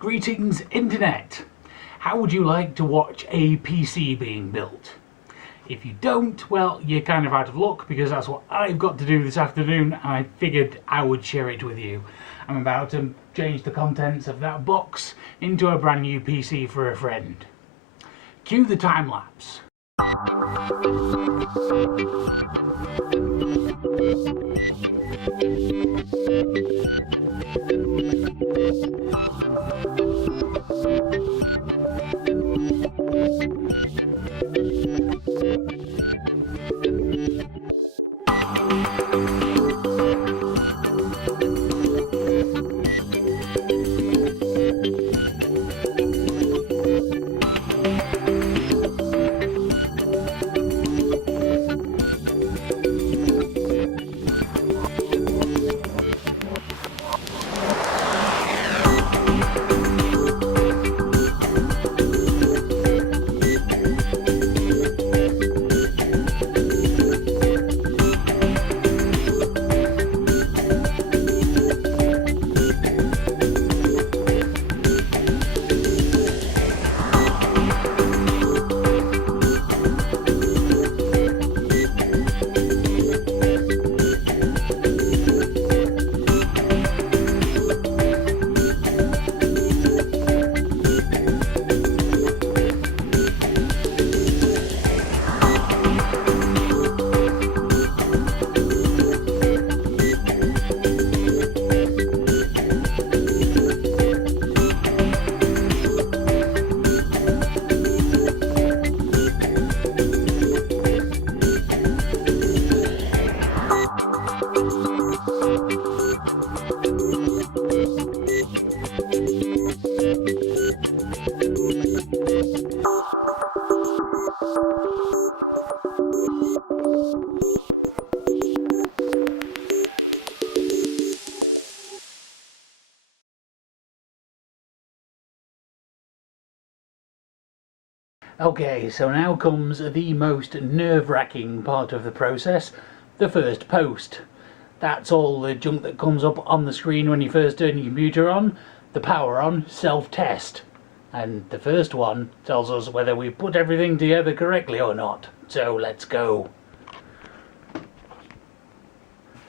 Greetings Internet! How would you like to watch a PC being built? If you don't, well, you're kind of out of luck because that's what I've got to do this afternoon and I figured I would share it with you. I'm about to change the contents of that box into a brand new PC for a friend. Cue the time lapse. Okay, so now comes the most nerve-wracking part of the process, the first post. That's all the junk that comes up on the screen when you first turn your computer on, the power on, self-test. And the first one tells us whether we put everything together correctly or not. So let's go.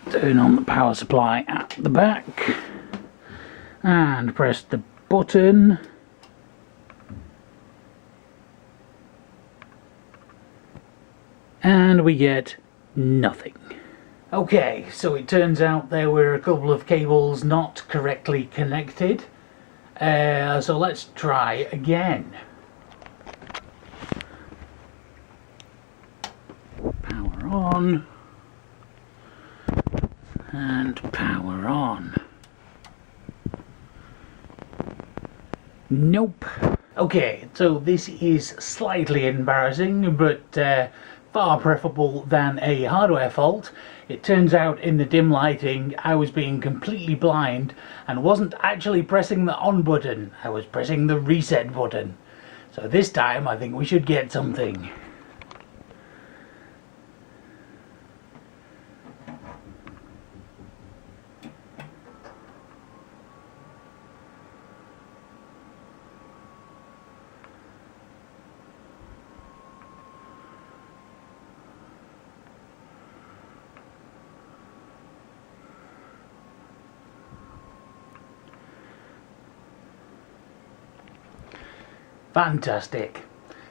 Turn on the power supply at the back and press the button. And we get nothing. Okay, so it turns out there were a couple of cables not correctly connected. So let's try again. Power on. And power on. Nope. Okay, so this is slightly embarrassing, but far preferable than a hardware fault. It turns out in the dim lighting I was being completely blind and wasn't actually pressing the on button, I was pressing the reset button. So this time I think we should get something. Fantastic.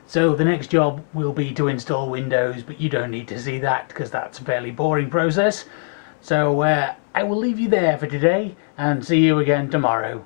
So the next job will be to install Windows, but you don't need to see that because that's a fairly boring process. So I will leave you there for today and see you again tomorrow.